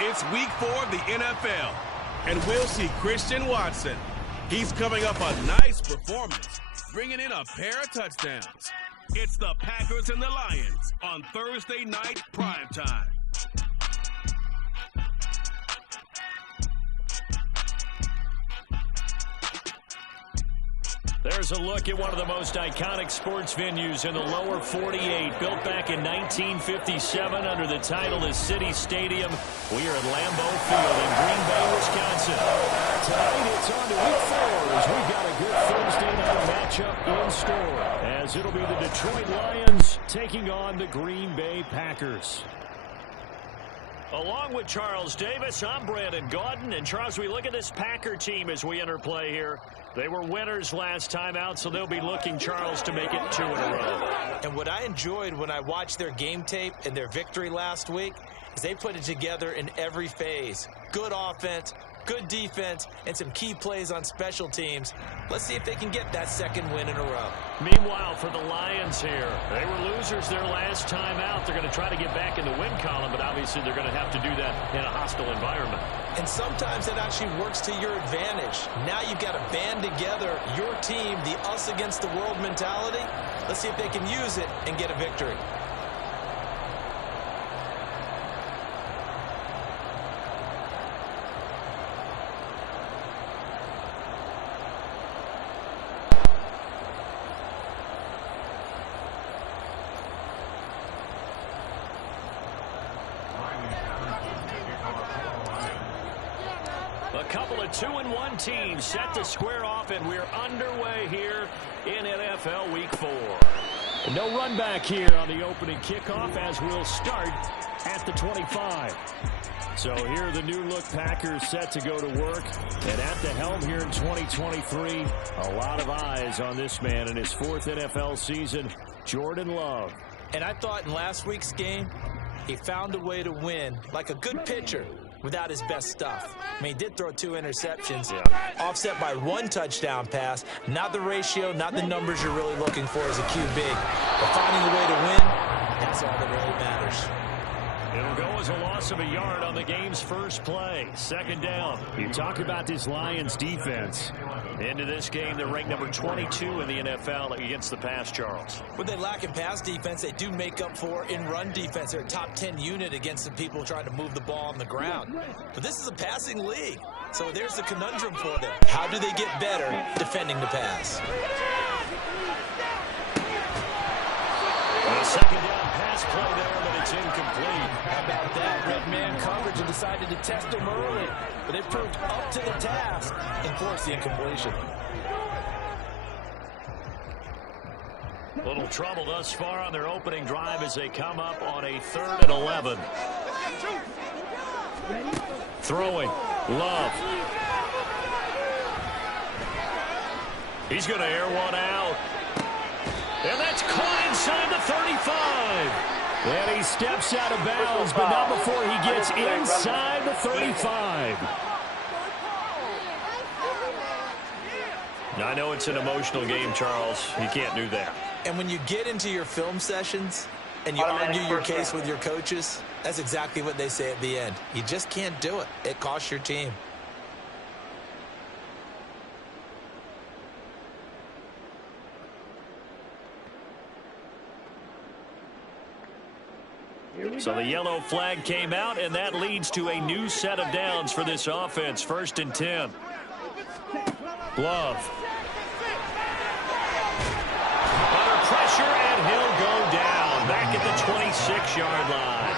It's week 4 of the NFL, and we'll see Christian Watson. He's coming up a nice performance, bringing in a pair of touchdowns. It's the Packers and the Lions on Thursday night primetime. There's a look at one of the most iconic sports venues in the lower 48, built back in 1957 under the title of City Stadium. We are at Lambeau Field in Green Bay, Wisconsin. Tonight it's on to week 4 as we've got a good Thursday night matchup in store, as it'll be the Detroit Lions taking on the Green Bay Packers. Along with Charles Davis, I'm Brandon Gaudin. And Charles, we look at this Packer team as we enter play here. They were winners last time out, so they'll be looking, Charles, to make it 2 in a row. And what I enjoyed when I watched their game tape and their victory last week is they put it together in every phase. Good offense, good defense, and some key plays on special teams. Let's see if they can get that second win in a row. Meanwhile, for the Lions here, they were losers their last time out. They're going to try to get back in the win column, but obviously they're going to have to do that in a hostile environment. And sometimes it actually works to your advantage. Now you've got to band together your team, the us against the world mentality. Let's see if they can use it and get a victory. A couple of 2-1 teams set to square off, and we're underway here in NFL Week 4. No run back here on the opening kickoff, as we'll start at the 25. So here are the new look Packers set to go to work. And at the helm here in 2023, a lot of eyes on this man in his 4th NFL season, Jordan Love. And I thought in last week's game, he found a way to win like a good pitcher without his best stuff. I mean, he did throw 2 interceptions, offset by 1 touchdown pass. Not the ratio, not the numbers you're really looking for as a QB. But finding a way to win, that's all that really matters. It'll go as a loss of a yard on the game's first play. 2nd down. You talk about this Lions defense. Into this game, they're ranked number 22 in the NFL against the pass, Charles. What they lack in pass defense, they do make up for in run defense. They're a top 10 unit against the people trying to move the ball on the ground. But this is a passing league, so there's the conundrum for them. How do they get better defending the pass? A 2nd down pass play there, but it's incomplete. How about that? Red man coverage and decided to test them early, but it proved up to the task and forced the incompletion. Little trouble thus far on their opening drive as they come up on a 3rd and 11. Throwing. Love. He's going to air one out. And that's caught inside the 35. And he steps out of bounds, but not before he gets inside the 35. I know it's an emotional game, Charles. You can't do that. And when you get into your film sessions and you argue your case with your coaches, that's exactly what they say at the end. You just can't do it. It costs your team. So the yellow flag came out, and that leads to a new set of downs for this offense. 1st and 10. Love. Under pressure, and he'll go down. Back at the 26-yard line.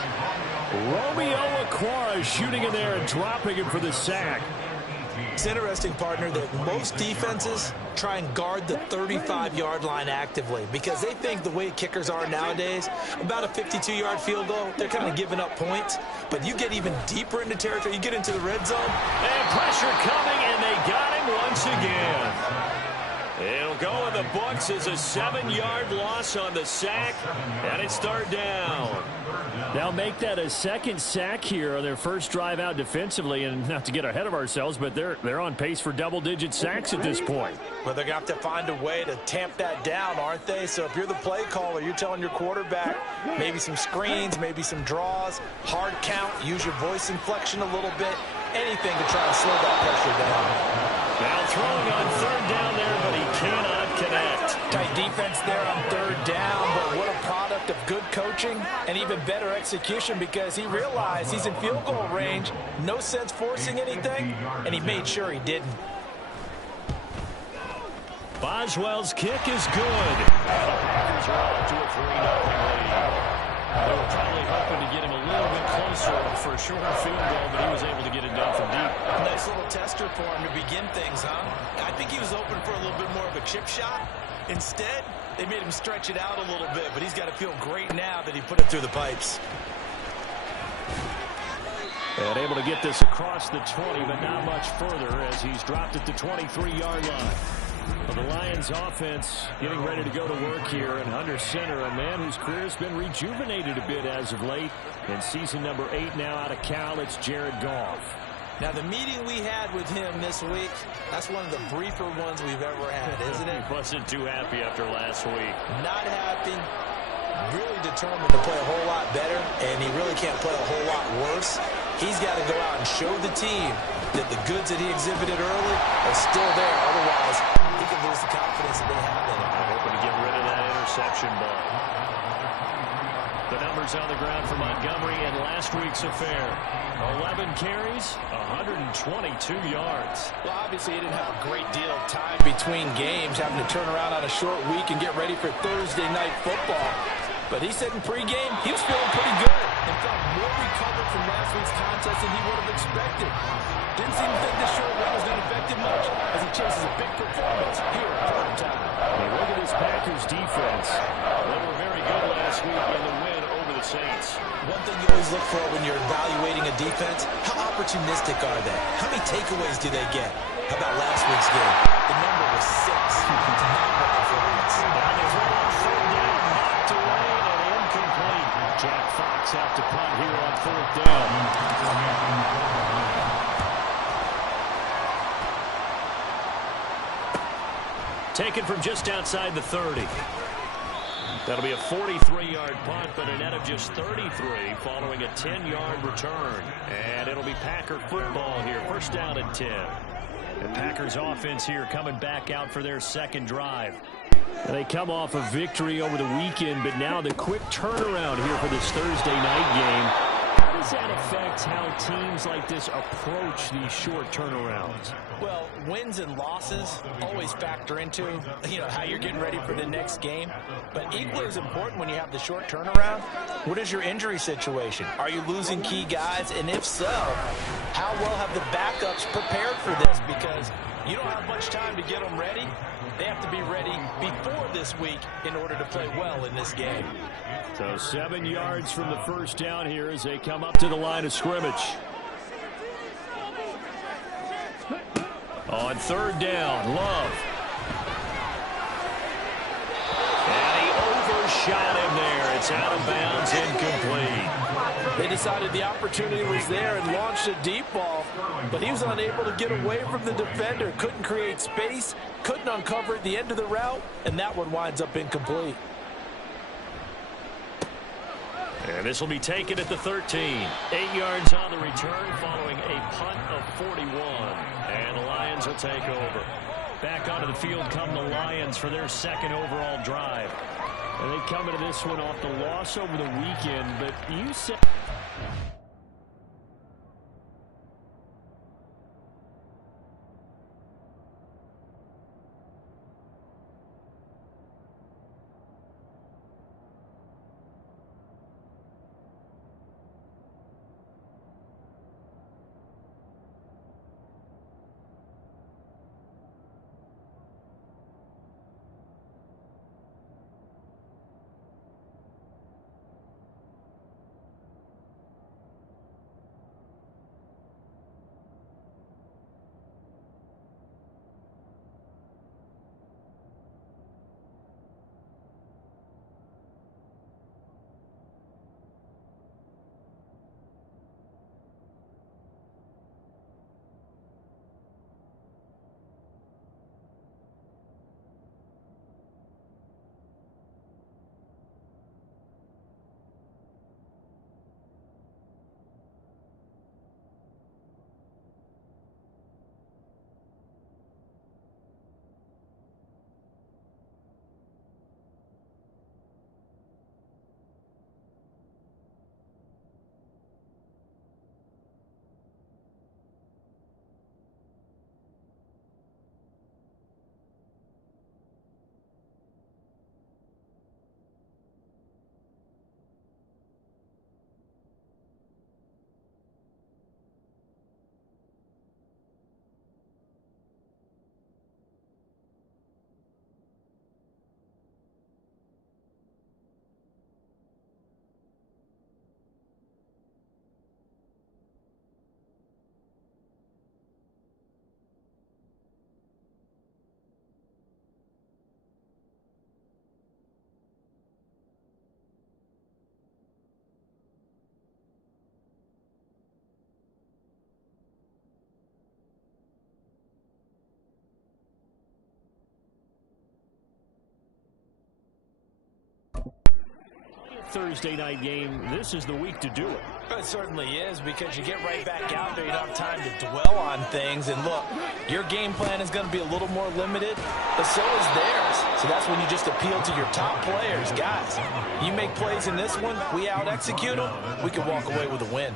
Romeo Okwara shooting in there and dropping him for the sack. It's interesting, partner, that most defenses try and guard the 35-yard line actively because they think the way kickers are nowadays, about a 52-yard field goal, they're kind of giving up points. But you get even deeper into territory, you get into the red zone. And pressure coming, and they got him once again. It'll go in the books as a 7-yard loss on the sack, and it's third down. They'll make that a second sack here on their first drive out defensively, and not to get ahead of ourselves, but they're on pace for double-digit sacks at this point. Well, they're going to have to find a way to tamp that down, aren't they? So if you're the play caller, you're telling your quarterback maybe some screens, maybe some draws, hard count, use your voice inflection a little bit, anything to try and slow that pressure down. Now throwing on third down there, but he cannot connect. Tight defense there on third down, but what a product of good coaching and even better execution, because he realized he's in field goal range, no sense forcing anything, and he made sure he didn't. Boswell's kick is good. The Packers are up to a 3-0 lead. They were probably hoping to get him a little bit closer for a shorter field goal, but he was able to get it done from deep. Nice little tester for him to begin things, huh? I think he was open for a little bit more of a chip shot. Instead, they made him stretch it out a little bit, but he's got to feel great now that he put it through the pipes. And able to get this across the 20, but not much further as he's dropped at the 23-yard line. Well, the Lions offense getting ready to go to work here, and under center, a man whose career has been rejuvenated a bit as of late. In season number 8 now out of Cal, it's Jared Goff. Now, the meeting we had with him this week, that's one of the briefer ones we've ever had, isn't it? He wasn't too happy after last week. Not happy. Really determined to play a whole lot better, and he really can't play a whole lot worse. He's got to go out and show the team that the goods that he exhibited early are still there. Otherwise, he could lose the confidence that they have in him. Hoping to get rid of that interception ball. The numbers on the ground for Montgomery in last week's affair. 11 carries, 122 yards. Well, obviously, he didn't have a great deal of time between games, having to turn around on a short week and get ready for Thursday night football. But he said in pregame he was feeling pretty good and felt more recovered from last week's contest than he would have expected. Didn't seem to think this short run was going to affect him much as he chases a big performance here in prime time. Now look at this Packers defense. They were very good last week in the win over the Saints. One thing you always look for when you're evaluating a defense, how opportunistic are they? How many takeaways do they get? How about last week's game? The number was 6. It's not what performance. And they throw on third down, knocked away and incomplete. Jack Fox out to punt here on fourth down. Taken from just outside the 30. That'll be a 43-yard punt, but a net of just 33 following a 10-yard return. And it'll be Packer football here. First down and 10. The Packers offense here coming back out for their second drive. They come off a victory over the weekend, but now the quick turnaround here for this Thursday night game. How does that affect how teams like this approach these short turnarounds? Well, wins and losses always factor into, how you're getting ready for the next game. But equally as important when you have the short turnaround, what is your injury situation? Are you losing key guys? And if so, how well have the backups prepared for this? Because you don't have much time to get them ready. They have to be ready before this week in order to play well in this game. So 7 yards from the first down here as they come up to the line of scrimmage. On third down, Love. And he overshot him there. It's out of bounds, incomplete. They decided the opportunity was there and launched a deep ball, but he was unable to get away from the defender. Couldn't create space, couldn't uncover at the end of the route, and that one winds up incomplete. And this will be taken at the 13. 8 yards on the return following a punt of 41. And the Lions will take over. Back onto the field come the Lions for their second overall drive. And they come into this one off the loss over the weekend, but you said... Thursday night game, this is the week to do it. It certainly is, because you get right back out there. You don't have time to dwell on things. And look, your game plan is going to be a little more limited, but so is theirs. So that's when you just appeal to your top players. Guys, you make plays in this one, we out-execute them, we can walk away with a win.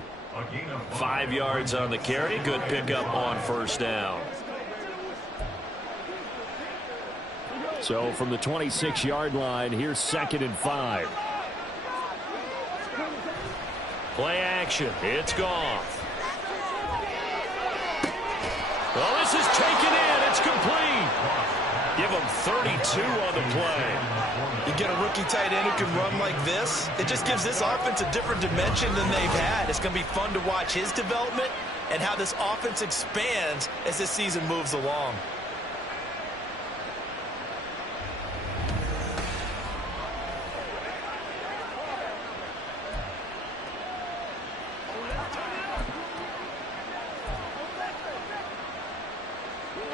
5 yards on the carry. Good pickup on first down. So from the 26-yard line, here's 2nd and 5. Play action. It's Goff. Well, this is taken in. It's complete. Give him 32 on the play. You get a rookie tight end who can run like this, it just gives this offense a different dimension than they've had. It's going to be fun to watch his development and how this offense expands as this season moves along.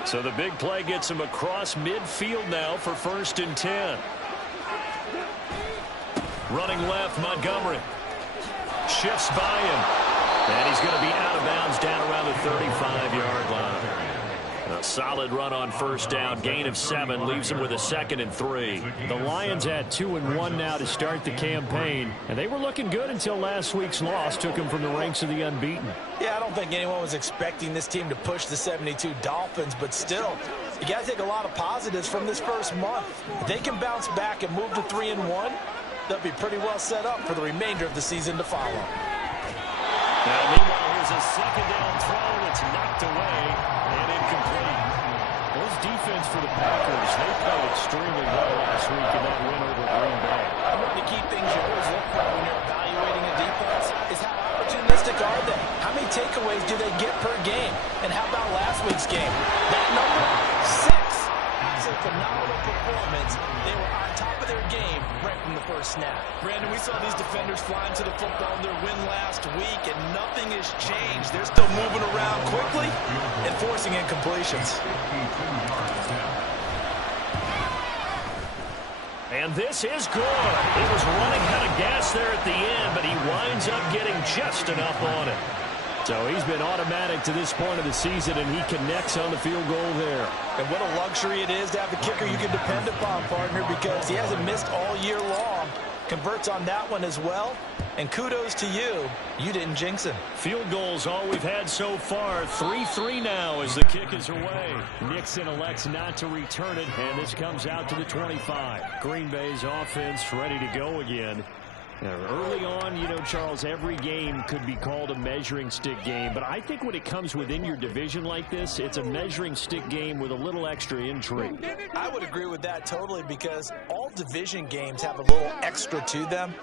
So the big play gets him across midfield now for 1st and 10. Running left, Montgomery. Shifts by him. And he's going to be out of bounds down around the 35-yard line. A solid run on first down. Gain of 7 leaves him with a 2nd and 3. The Lions at 2-1 now to start the campaign. And they were looking good until last week's loss took them from the ranks of the unbeaten. Yeah, I don't think anyone was expecting this team to push the 72 Dolphins, but still, you got to take a lot of positives from this first month. If they can bounce back and move to 3-1, they'll be pretty well set up for the remainder of the season to follow. Now, meanwhile, here's a 2nd down throw that's knocked away and incomplete. Those defense for the Packers, they played extremely well last week in that win over Green Bay. One of the key things you always look for when you're evaluating a defense is how opportunistic are they? How many takeaways do they get per game? And how about last week's game? That number, 6. It's a phenomenal performance. They were on top of their game right from the first snap. Brandon, we saw these defenders flying to the football in their win last week, and nothing has changed. They're still moving around quickly and forcing incompletions. And this is good. He was running out of gas there at the end, but he winds up getting just enough on it. So he's been automatic to this point of the season, and he connects on the field goal there. And what a luxury it is to have a kicker you can depend upon, partner, because he hasn't missed all year long. Converts on that one as well. And kudos to you. You didn't jinx him. Field goals all we've had so far. 3-3 now as the kick is away. Nixon elects not to return it, and this comes out to the 25. Green Bay's offense ready to go again. Now, early on, you know, Charles, every game could be called a measuring stick game. But I think when it comes within your division like this, it's a measuring stick game with a little extra intrigue. I would agree with that totally, because all division games have a little extra to them.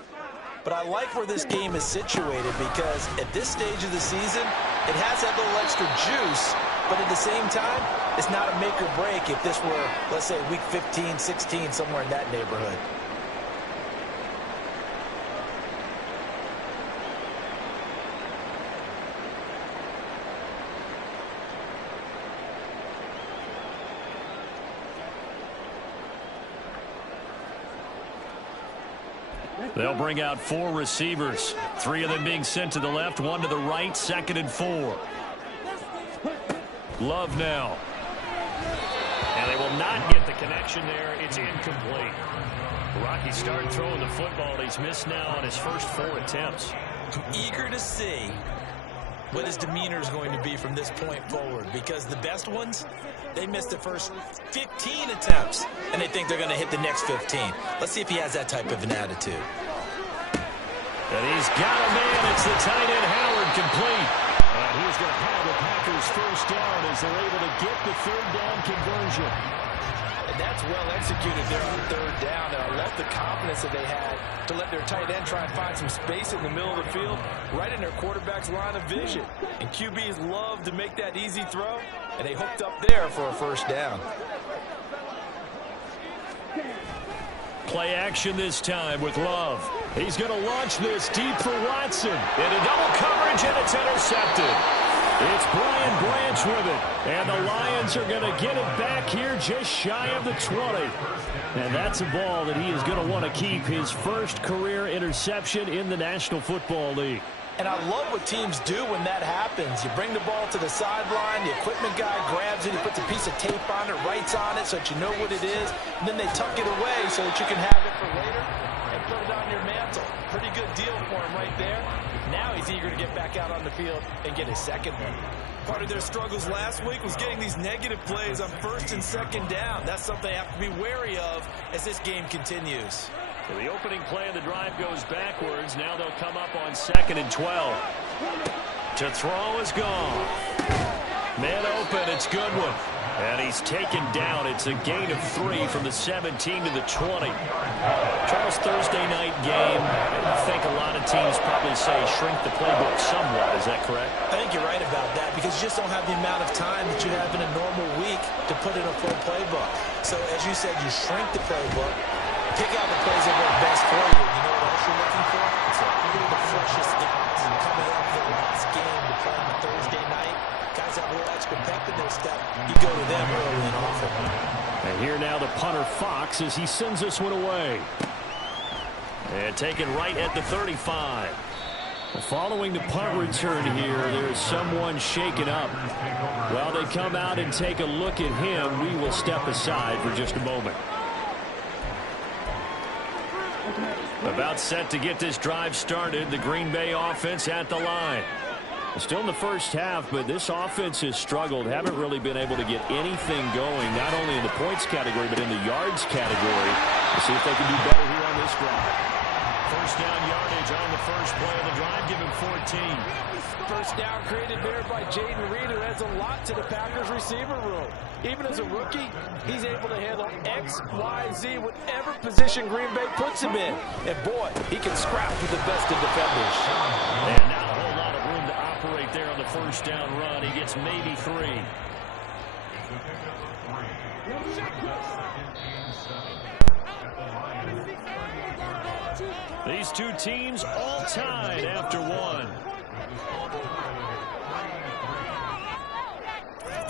But I like where this game is situated, because at this stage of the season, it has that little extra juice. But at the same time, it's not a make or break if this were, let's say, week 15, 16, somewhere in that neighborhood. They'll bring out 4 receivers. 3 of them being sent to the left, 1 to the right, 2nd and 4. Love now. And they will not get the connection there. It's incomplete. Rocky started throwing the football. He's missed now on his first 4 attempts. I'm eager to see what his demeanor is going to be from this point forward, because the best ones, they missed the first 15 attempts, and they think they're going to hit the next 15. Let's see if he has that type of an attitude. And he's got a man. It's the tight end, Howard, complete. And he's going to have the Packers first down as they're able to get the 3rd down conversion. And that's well executed there on 3rd down. And I love the confidence that they had to let their tight end try and find some space in the middle of the field, right in their quarterback's line of vision. And QBs love to make that easy throw, and they hooked up there for a first down. Play action this time with Love. He's going to launch this deep for Watson. Into double coverage, and it's intercepted. It's Brian Branch with it. And the Lions are going to get it back here just shy of the 20. And that's a ball that he is going to want to keep, his first career interception in the National Football League. And I love what teams do when that happens. You bring the ball to the sideline, the equipment guy grabs it, he puts a piece of tape on it, writes on it so that you know what it is, and then they tuck it away so that you can have it for later and put it on your mantle. Pretty good deal for him right there. Now he's eager to get back out on the field and get his second one. Part of their struggles last week was getting these negative plays on first and second down. That's something they have to be wary of as this game continues. Well, the opening play of the drive goes backwards. Now they'll come up on 2nd and 12. To throw is gone. Man open, it's Goodwin. And he's taken down. It's a gain of 3 from the 17 to the 20. Charles, Thursday night game. I think a lot of teams probably say shrink the playbook somewhat. Is that correct? I think you're right about that because you just don't have the amount of time that you have in a normal week to put in a full playbook. So as you said, you shrink the playbook. Pick out the plays that work best for you. You know what else you're looking for? You're the freshest guys coming up for the last game to play on a Thursday night. Guys have a little extra pep in their step. You go to them early and often. And here now the punter Fox as he sends this one away. And taken right at the 35. Well, following the punt return here, there's someone shaken up. While they come out and take a look at him, we will step aside for just a moment. About set to get this drive started, the Green Bay offense at the line. Still in the first half, but this offense has struggled. Haven't really been able to get anything going, not only in the points category, but in the yards category. We'll see if they can do better here on this drive. First down yardage on the first play of the drive, give him 14. First down created there by Jaden Reed, who adds a lot to the Packers receiver room. Even as a rookie, he's able to handle X, Y, Z, whatever position Green Bay puts him in. And boy, he can scrap with the best of defenders. And not a whole lot of room to operate there on the first down run. He gets maybe 3. These two teams all tied after 1.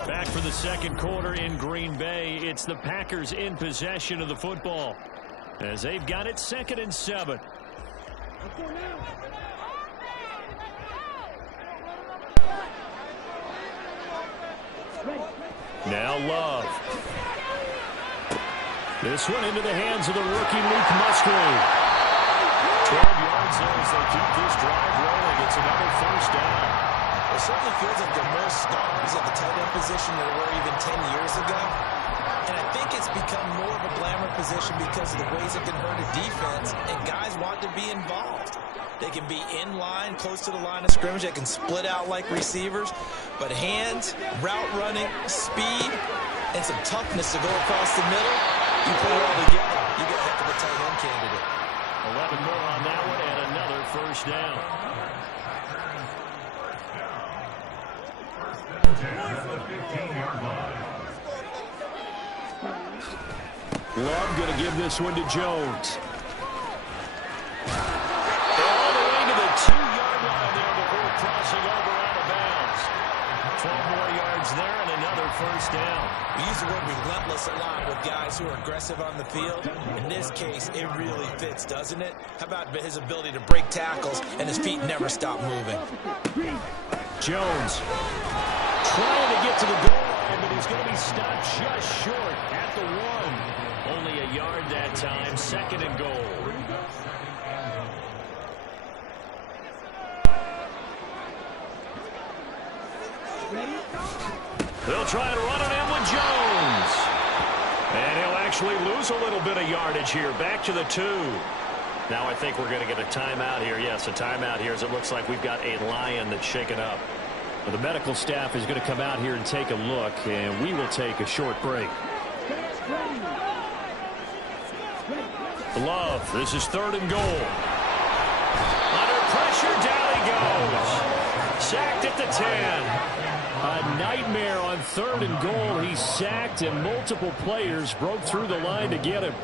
Back for the second quarter in Green Bay. It's the Packers in possession of the football as they've got it 2nd and 7. Now Love. This one into the hands of the rookie Luke Musgrave. 12 yards there as they keep this drive rolling. It's another first down. It certainly feels like there are more stars at the tight end position than there were even 10 years ago. And I think it's become more of a glamour position because of the ways it can hurt a defense, and guys want to be involved. They can be in line, close to the line of scrimmage. They can split out like receivers. But hands, route running, speed, and some toughness to go across the middle, you put it all together, you get a heck of a tight end candidate. 11 more on that one and another first down. Love going to give this one to Jones. All the way to the 2-yard line there before crossing over out of bounds. 12 more yards there and another first down. We use the word relentless a lot with guys who are aggressive on the field. In this case, it really fits, doesn't it? How about his ability to break tackles and his feet never stop moving? Jones trying to get to the goal line, but he's going to be stopped just short at the 1. Only a yard that time, 2nd and goal. They'll try to run it in with Jones. And he'll actually lose a little bit of yardage here. Back to the 2. Now I think we're going to get a timeout here. Yes, a timeout here as it looks like we've got a Lion that's shaken up. Well, the medical staff is going to come out here and take a look, and we will take a short break. Love, this is 3rd and goal. Under pressure, down he goes. Sacked at the 10. A nightmare on 3rd and goal. He's sacked, and multiple players broke through the line to get him.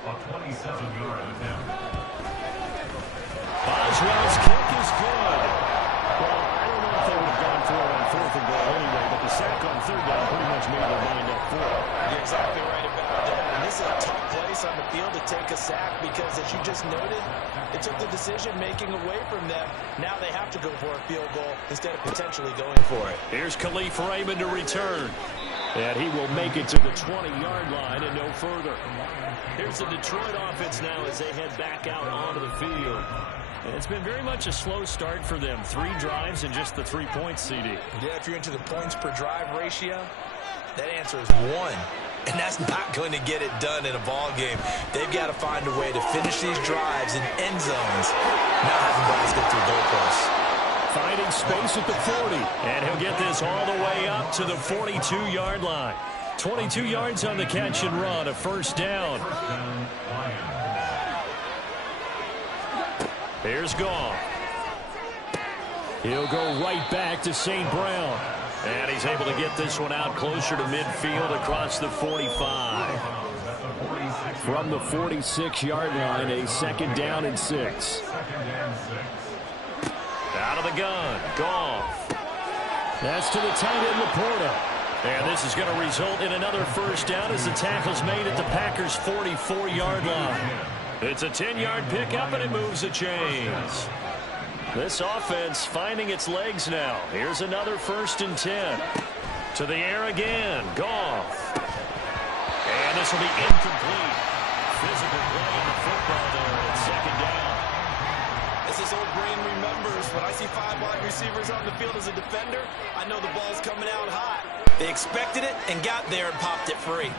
A 27-yard attempt. Boswell's kick is good. Well, I don't know if they would have gone for it on 4th and goal anyway, but the sack on 3rd down pretty much made their mind up for it. You're exactly right about that. And this is a tough place on the field to take a sack because, as you just noted, it took the decision-making away from them. Now they have to go for a field goal instead of potentially going for it. Here's Khalif Raymond to return. And he will make it to the 20-yard line and no further. Here's the Detroit offense now as they head back out onto the field. And it's been very much a slow start for them. 3 drives and just the 3 points, CD. Yeah, if you're into the points per drive ratio, that answer is 1. And that's not going to get it done in a ball game. They've got to find a way to finish these drives in end zones, not having balls go through goalposts. Finding space at the 40. And he'll get this all the way up to the 42-yard line. 22 yards on the catch and run, a first down. Here's Goff. He'll go right back to St. Brown. And he's able to get this one out closer to midfield across the 45. From the 46-yard line, a 2nd down and 6. Out of the gun, Goff. That's to the tight end, Laporta. And this is going to result in another first down as the tackle's made at the Packers' 44-yard line. It's a 10-yard pickup, and it moves the chains. This offense finding its legs now. Here's another 1st and 10. To the air again, Goff. And this will be incomplete. Physical play in the football there at 2nd down. As this old brain remembers, when I see 5 wide receivers on the field as a defender, I know the ball's coming out hot. They expected it and got there and popped it free.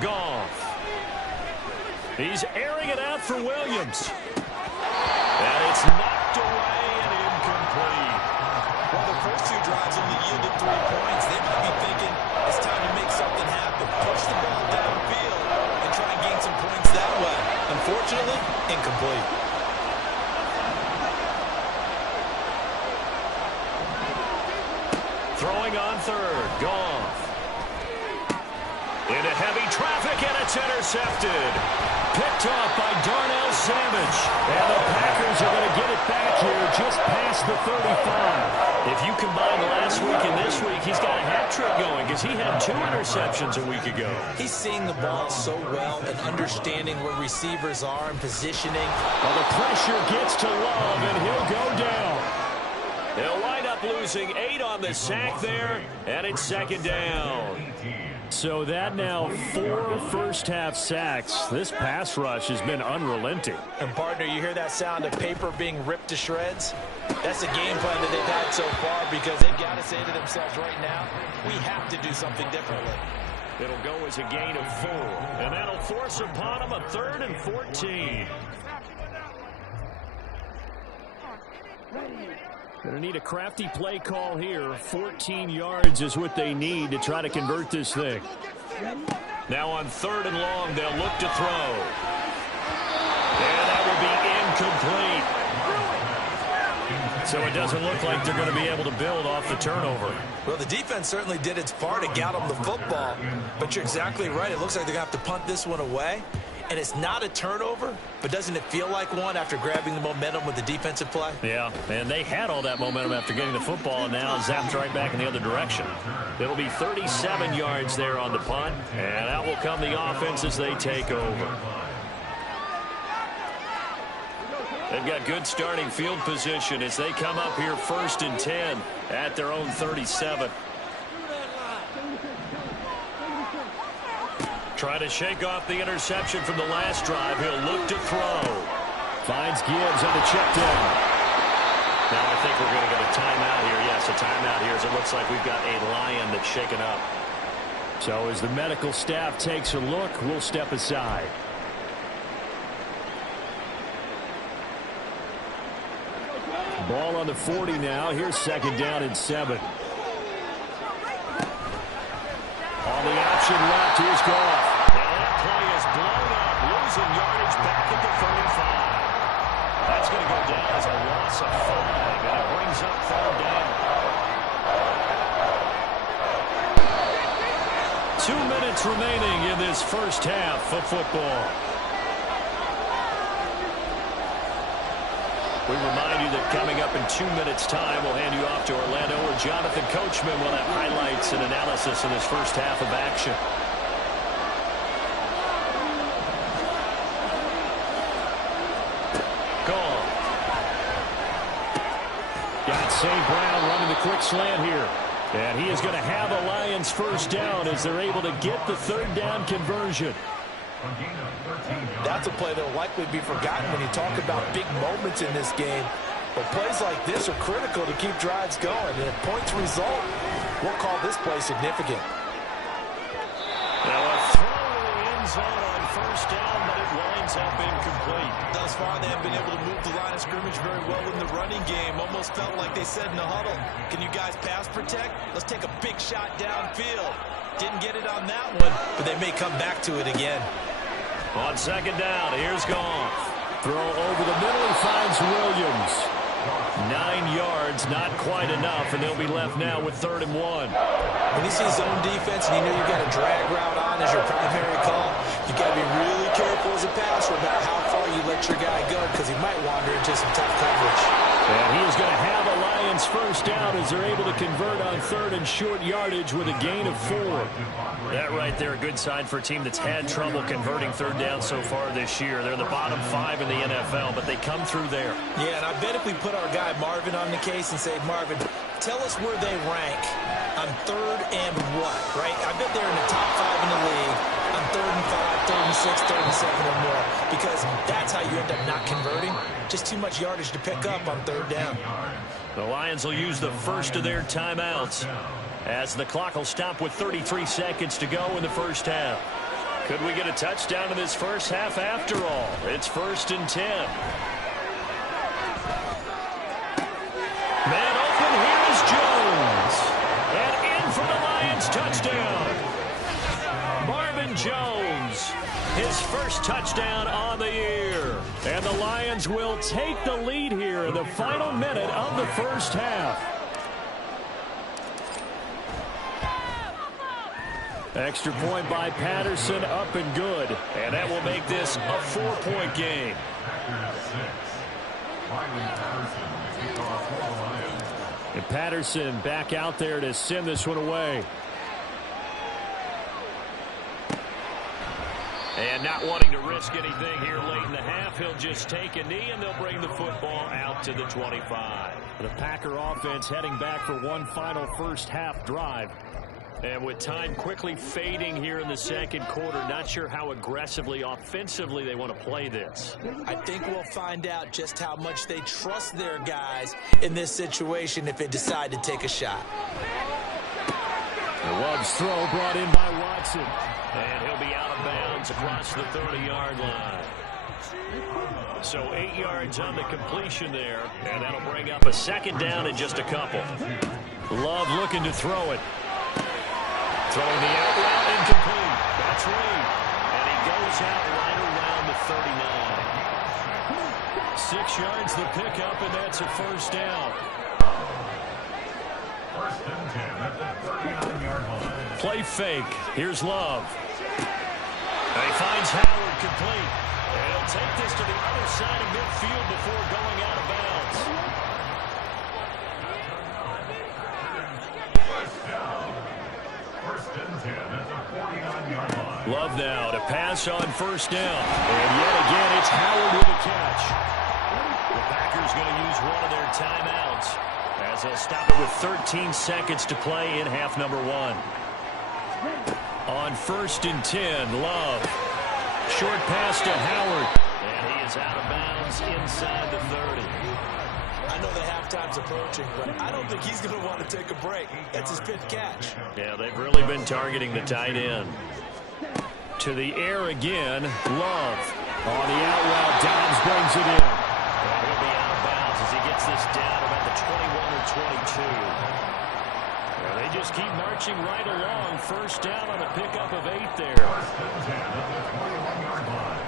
Goff. He's airing it out for Williams. And it's knocked away and incomplete. Well, the first 2 drives only yielded 3 points. They might be thinking it's time to make something happen. Push the ball downfield and try and gain some points that way. Unfortunately, incomplete. Throwing on 3rd, Goff. Into heavy traffic, and it's intercepted. Picked off by Darnell Savage. And the Packers are going to get it back here just past the 35. If you combine last week and this week, he's got a hat trick going because he had 2 interceptions a week ago. He's seeing the ball so well and understanding where receivers are and positioning. Well, the pressure gets to Love, and he'll go down. They'll wind up losing 8 on the sack there, and it's 2nd down. So that now 4 first-half sacks. This pass rush has been unrelenting. And, partner, you hear that sound of paper being ripped to shreds? That's the game plan that they've had so far because they've got to say to themselves right now, we have to do something differently. It'll go as a gain of 4, and that'll force upon them a 3rd and 14. Going to need a crafty play call here. 14 yards is what they need to try to convert this thing. Now on 3rd and long, they'll look to throw. And that will be incomplete. So it doesn't look like they're going to be able to build off the turnover. Well, the defense certainly did its part to get them the football. But you're exactly right. It looks like they're going to have to punt this one away. And it's not a turnover, but doesn't it feel like one after grabbing the momentum with the defensive play? Yeah, and they had all that momentum after getting the football, and now zapped right back in the other direction. It'll be 37 yards there on the punt, and out will come the offense as they take over. They've got good starting field position as they come up here 1st and 10 at their own 37. Trying to shake off the interception from the last drive. He'll look to throw. Finds Gibbs on the check down. Now I think we're going to get a timeout here. Yes, a timeout here as it looks like we've got a lion that's shaken up. So as the medical staff takes a look, we'll step aside. Ball on the 40 now. Here's 2nd down and 7. On the option left, here's Goff. That play is blown up, losing yardage back at the 35. That's going to go down as a loss of 5, and it brings up 3rd down. 2 minutes remaining in this first half of football. We remind you that coming up in 2 minutes' time, we'll hand you off to Orlando, where Jonathan Coachman will have highlights and analysis in this first half of action. Gone. Got St. Brown running the quick slant here. And he is going to have a Lions first down as they're able to get the third down conversion. That's a play that will likely be forgotten when you talk about big moments in this game. But plays like this are critical to keep drives going. And if points result, we'll call this play significant. Now a throw to the end zone on first down, but it winds up incomplete. Thus far, they haven't been able to move the line of scrimmage very well in the running game. Almost felt like they said in the huddle, can you guys pass protect? Let's take a big shot downfield. Didn't get it on that one, but they may come back to it again. On second down, here's Goff. Throw over the middle, he finds Williams. 9 yards, not quite enough, and they'll be left now with 3rd and 1. When you see zone defense and you know you've got a drag route on as your primary call, you got to be really careful as a passer about how far you let your guy go, because he might wander into some tough coverage. And he is going to have a Lions first down as they're able to convert on 3rd and short yardage with a gain of 4. That right there, a good sign for a team that's had trouble converting 3rd down so far this year. They're the bottom 5 in the NFL, but they come through there. Yeah, and I bet if we put our guy Marvin on the case and say, Marvin, tell us where they rank on 3rd and what, right? I bet they're in the top 5 in the league on 3rd and 5, 3rd and 6, 3rd and 7 or more, because that's how you end up not converting. Just too much yardage to pick up on 3rd down. The Lions will use the first of their timeouts as the clock will stop with 33 seconds to go in the first half. Could we get a touchdown in this first half after all? It's 1st and 10. Man open, here is Jones. And in for the Lions touchdown. Marvin Jones, his first touchdown on the year. And the Lions will take the lead here in the final minute of the first half. Extra point by Patterson, up and good. And that will make this a 4-point game. And Patterson back out there to send this one away. And not wanting to risk anything here late in the half, he'll just take a knee, and they'll bring the football out to the 25. The Packer offense heading back for one final first half drive. And with time quickly fading here in the second quarter, not sure how aggressively, offensively they want to play this. I think we'll find out just how much they trust their guys in this situation if they decide to take a shot. The Love's throw brought in by Watson. And he'll be out of bounds across the 30-yard line. So 8 yards on the completion there, and that'll bring up a second down in just a couple. Love looking to throw it. Throwing the out route, incomplete. That's Reed. And he goes out right around the 39. 6 yards the pickup, and that's a first down. 1st and 10 at the 39-yard line. Play fake. Here's Love. And he finds Howard complete. And he'll take this to the other side of midfield before going out of bounds. First and 10 at the 49-yard line. Love now to pass on first down. And yet again, it's Howard with a catch. The Packers going to use one of their timeouts as they'll stop it with 13 seconds to play in half number 1. On 1st and 10, Love. Short pass to Howard. And he is out of bounds inside the 30. I know the halftime's approaching, but I don't think he's going to want to take a break. That's his 5th catch. Yeah, they've really been targeting the tight end. To the air again, Love. On the out route, Dobbs brings it in. And he'll be out of bounds as he gets this down about the 21 or 22. Well, they just keep marching right along. First down on a pickup of 8 there. 1st and 10 at the 21-yard line.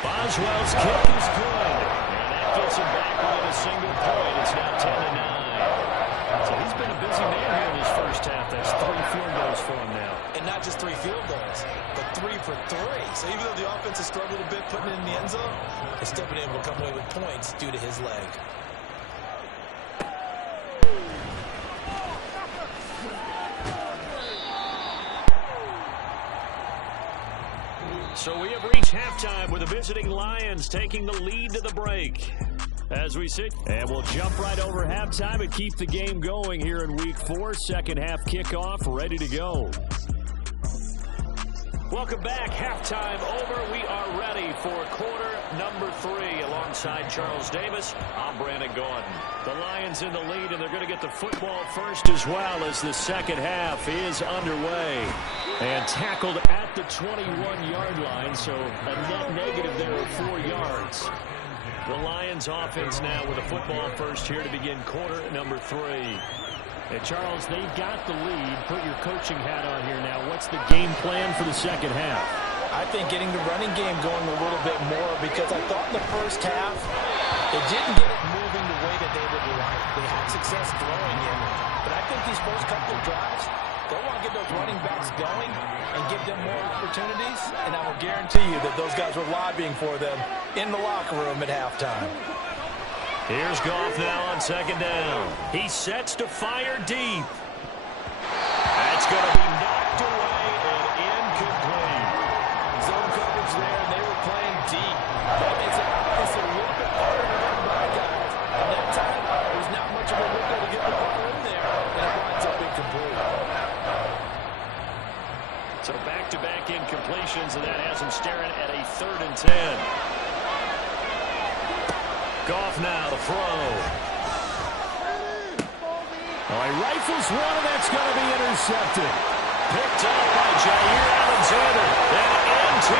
Boswell's kick is good. And that gets him back within a single point. It's now 10-9. So he's been a busy man here in this first half. That's 3 3 field goals, but 3 for 3. So even though the offense has struggled a bit putting it in the end zone, they've still been able to come away with points due to his leg. So we have reached halftime with the visiting Lions taking the lead to the break. As we sit, and we'll jump right over halftime and keep the game going here in Week 4. Second half kickoff, ready to go. Welcome back. Halftime over. We are ready for quarter number 3. Alongside Charles Davis, I'm Brandon Gordon. The Lions in the lead, and they're going to get the football first as well as the second half is underway. And tackled at the 21-yard line, so a net negative there of 4 yards. The Lions offense now with the football first here to begin quarter number 3. And Charles, they've got the lead. Put your coaching hat on here now. What's the game plan for the second half? I think getting the running game going a little bit more, because I thought in the first half they didn't get it moving the way that they would like. They had success throwing it, but I think these first couple of drives, they'll want to get those running backs going and give them more opportunities, and I will guarantee you that those guys were lobbying for them in the locker room at halftime. Here's Goff now on second down. He sets to fire deep. That's going to be knocked away and incomplete. Zone coverage there, and they were playing deep. That makes it obviously a little bit harder to run by guys. And that time, there's not much of a window to get the ball in there, and it winds up incomplete. So back-to-back incompletions, and that has him staring at a 3rd and 10. Goff now to throw. Oh, he rifles one, and that's going to be intercepted. Picked up by Jair Alexander. And into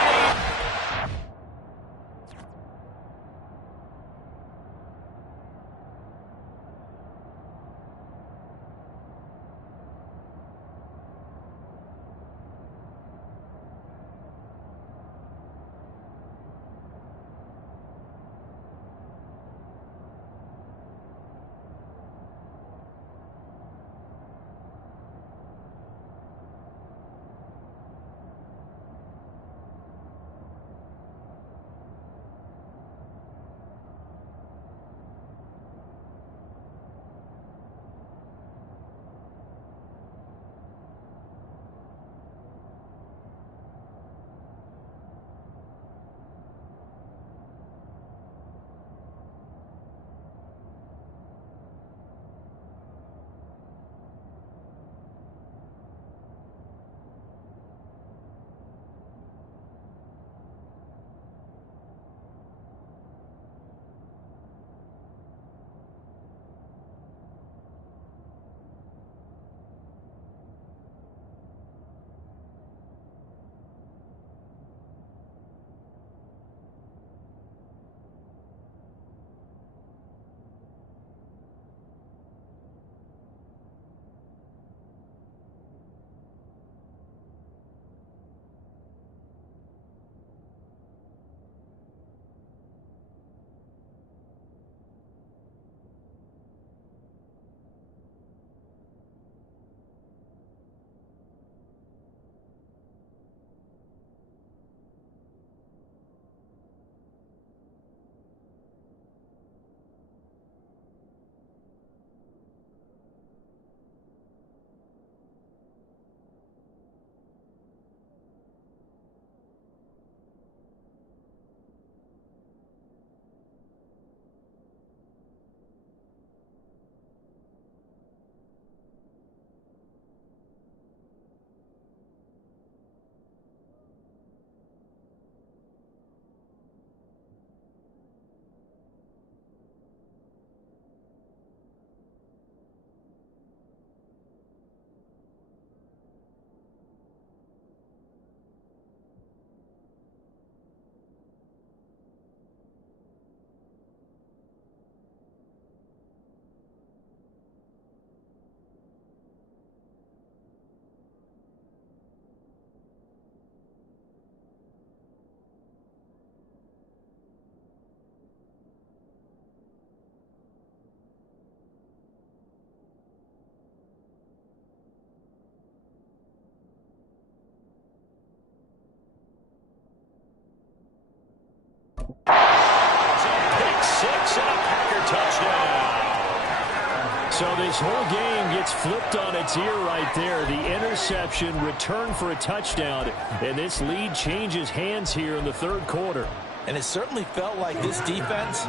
So this whole game gets flipped on its ear right there. The interception, return for a touchdown, and this lead changes hands here in the third quarter. And it certainly felt like this defense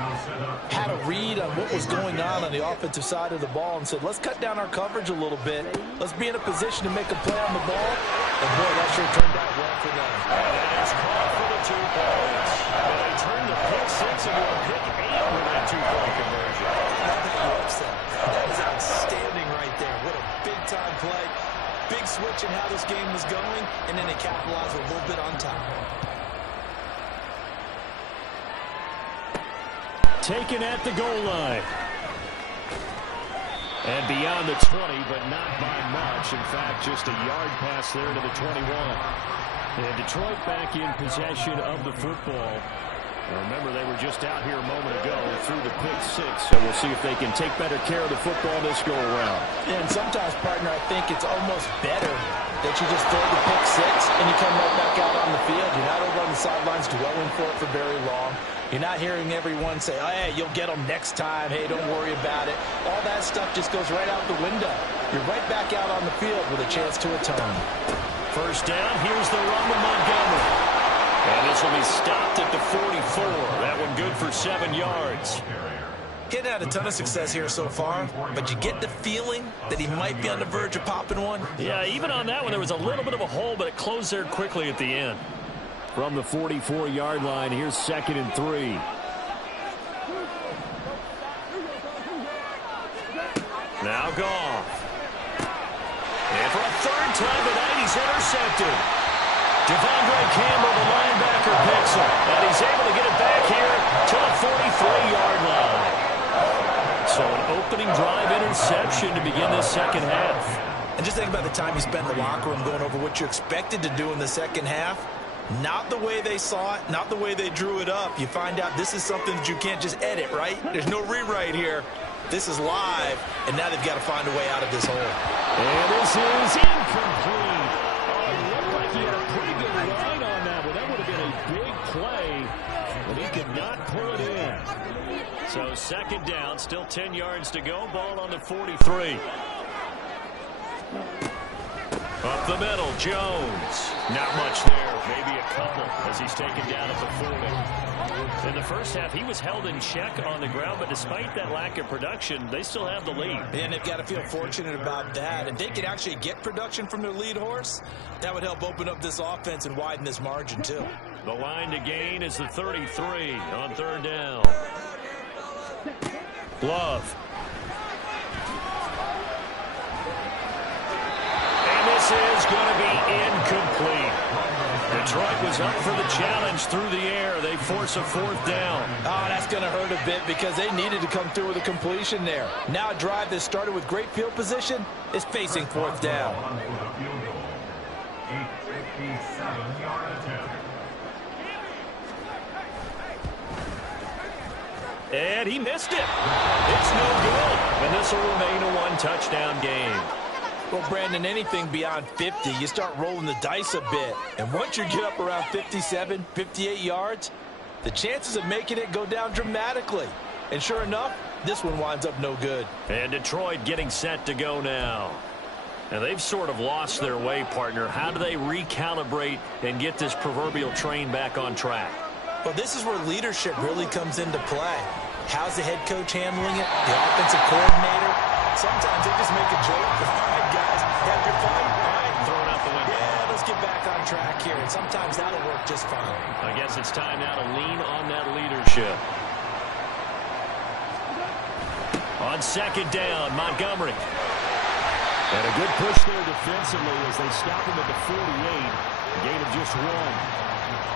had a read on what was going on the offensive side of the ball and said, let's cut down our coverage a little bit. Let's be in a position to make a play on the ball. And, boy, that sure turned out well for them. And that is caught for the 2 points. And they turned the pick 6 into a pick 8 with that 2-point conversion. That is outstanding right there. What a big-time play. Big switch in how this game was going, and then they capitalized a little bit on top. Taken at the goal line. And beyond the 20, but not by much. In fact, just a yard pass there to the 21. And Detroit back in possession of the football. Now remember, they were just out here a moment ago through the pick 6. So we'll see if they can take better care of the football this go-around. And sometimes, partner, I think it's almost better that you just throw the pick 6 and you come right back out on the field. You're not over on the sidelines dwelling for it for very long. You're not hearing everyone say, oh, hey, you'll get them next time. Hey, don't worry about it. All that stuff just goes right out the window. You're right back out on the field with a chance to atone. First down, here's the run with Montgomery. And this will be stopped at the 44. That one good for 7 yards. Getting had a ton of success here so far, but you get the feeling that he might be on the verge of popping one. Yeah, even on that one, there was a little bit of a hole, but it closed there quickly at the end. From the 44-yard line, here's 2nd and 3. Now Goff. And for a 3rd time tonight, he's intercepted. Devondre Campbell, the linebacker, picks him. And he's able to get it back here to the 43-yard line. So an opening drive interception to begin this second half. And just think about the time you spent in the locker room going over what you expected to do in the second half. Not the way they saw it, not the way they drew it up. You find out this is something that you can't just edit, right? There's no rewrite here. This is live, and now they've got to find a way out of this hole. And this is incomplete. Oh, it looked like he had a pretty good line on that one. That would have been a big play, but he could not pull it in. So 2nd down, still 10 yards to go. Ball on the 43. Up the middle, Jones. Not much there, maybe a couple as he's taken down at the 40. In the first half, he was held in check on the ground, but despite that lack of production, they still have the lead. And they've got to feel fortunate about that. If they could actually get production from their lead horse, that would help open up this offense and widen this margin, too. The line to gain is the 33 on 3rd down. Love. And this is going to be incomplete. Detroit was up for the challenge through the air. They force a 4th down. Oh, that's going to hurt a bit because they needed to come through with a completion there. Now a drive that started with great field position is facing 4th down. And he missed it. It's no good. And this will remain a 1-touchdown game. Well, Brandon, anything beyond 50, you start rolling the dice a bit. And once you get up around 57, 58 yards, the chances of making it go down dramatically. And sure enough, this one winds up no good. And Detroit getting set to go now. And they've sort of lost their way, partner. How do they recalibrate and get this proverbial train back on track? Well, this is where leadership really comes into play. How's the head coach handling it? The offensive coordinator? Sometimes they just make a joke. All right, guys, have your fun. All right, throw it out the window. Yeah, let's get back on track here. And sometimes that'll work just fine. I guess it's time now to lean on that leadership. On 2nd down, Montgomery. And a good push there defensively as they stop him at the 48. A gain of just 1.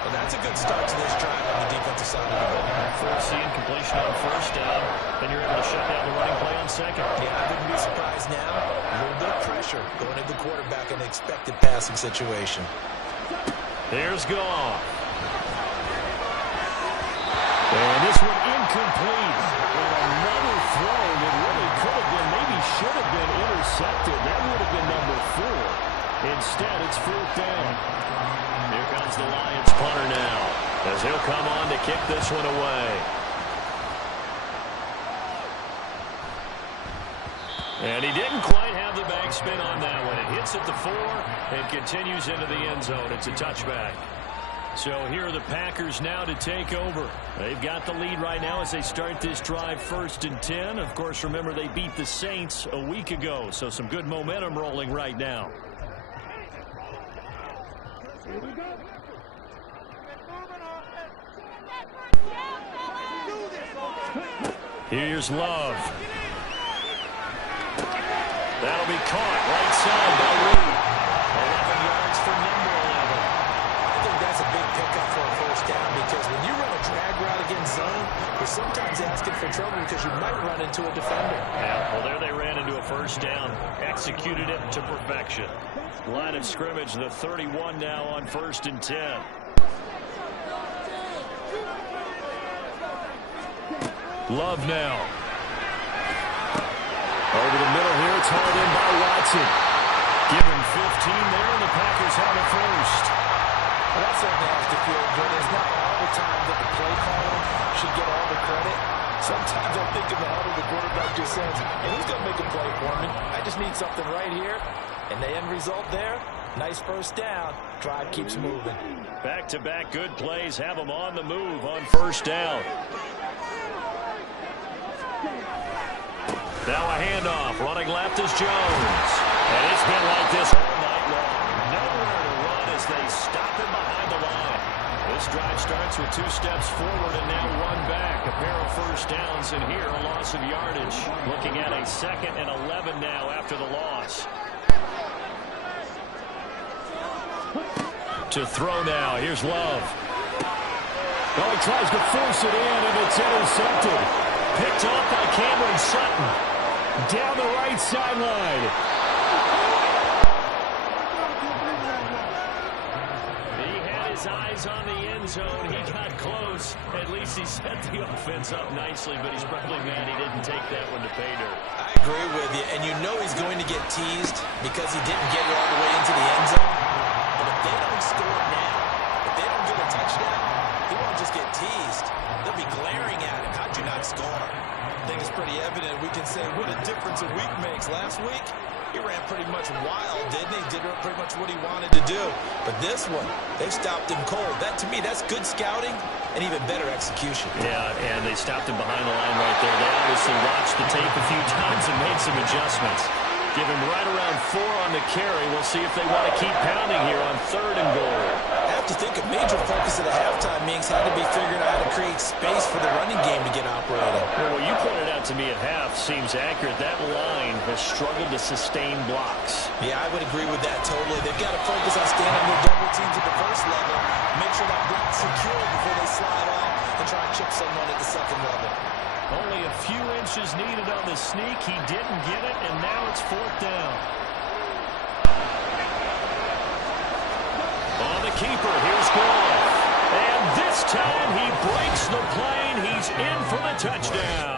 Well, that's a good start to this drive on the defensive side of the ball. Forcing completion on 1st down. Then you're able to shut down the running play on 2nd. Yeah, I wouldn't be surprised now. A little bit of pressure going into the quarterback in an expected passing situation. There's Goff. And this one incomplete. And another throw that really could have been, maybe should have been intercepted. That would have been number 4. Instead, it's 4th down. Here comes the Lions punter now as he'll come on to kick this one away. And he didn't quite have the backspin on that one. It hits at the 4 and continues into the end zone. It's a touchback. So here are the Packers now to take over. They've got the lead right now as they start this drive 1st and 10. Of course, remember they beat the Saints a week ago, so some good momentum rolling right now. Here's Love. That'll be caught right side by Reed. 11 yards for number 11. I think that's a big pickup for a first down because when you run a drag route against zone, you're sometimes asking for trouble because you might run into a defender. Yeah, well, there they ran into a first down. Executed it to perfection. Line of scrimmage, the 31 now on 1st and 10. Love now. Over the middle here, it's hauled in by Watson. Give him 15 there, and the Packers have a first. Well, that certainly has to feel good. It's not all the time that the play caller should get all the credit. Sometimes I think in the huddle, the quarterback just says, hey, who's going to make a play for me? I just need something right here. And the end result there, nice first down. Drive keeps moving. Back-to-back good plays have them on the move on 1st down. Now a handoff. Running left is Jones. And it's been like this all night long. Nowhere to run as they stop him behind the line. This drive starts with 2 steps forward and now 1 back. A pair of first downs, and here a loss of yardage. Looking at a 2nd and 11 now after the loss. To throw now. Here's Love. Well, he tries to force it in, and it's intercepted. Picked off by Cameron Sutton. Down the right sideline. He had his eyes on the end zone. He got close. At least he set the offense up nicely, but he's probably mad he didn't take that one to pay dirt. I agree with you, and you know he's going to get teased because he didn't get it all the way into the end zone. But if they don't score now, if they don't get a touchdown, he won't just get teased. They'll be glaring at him. How'd you not score? I think it's pretty evident. We can say what a difference a week makes. Last week, he ran pretty much wild, didn't he? Did pretty much what he wanted to do. But this one, they stopped him cold. That, to me, that's good scouting and even better execution. Yeah, and they stopped him behind the line right there. They obviously watched the tape a few times and made some adjustments. Give him right around 4 on the carry. We'll see if they want to keep pounding here on 3rd and goal. I have to think a major focus of the halftime meetings had to be figuring out how to create space for the running game to get operating. Well, what you pointed out to me at half seems accurate. That line has struggled to sustain blocks. Yeah, I would agree with that totally. They've got to focus on standing their double teams at the first level, make sure that block's secure before they slide off and try and chip someone at the 2nd level. Only a few inches needed on the sneak. He didn't get it, and now it's 4th down. On the keeper, here's Goff. And this time he breaks the plane. He's in for the touchdown.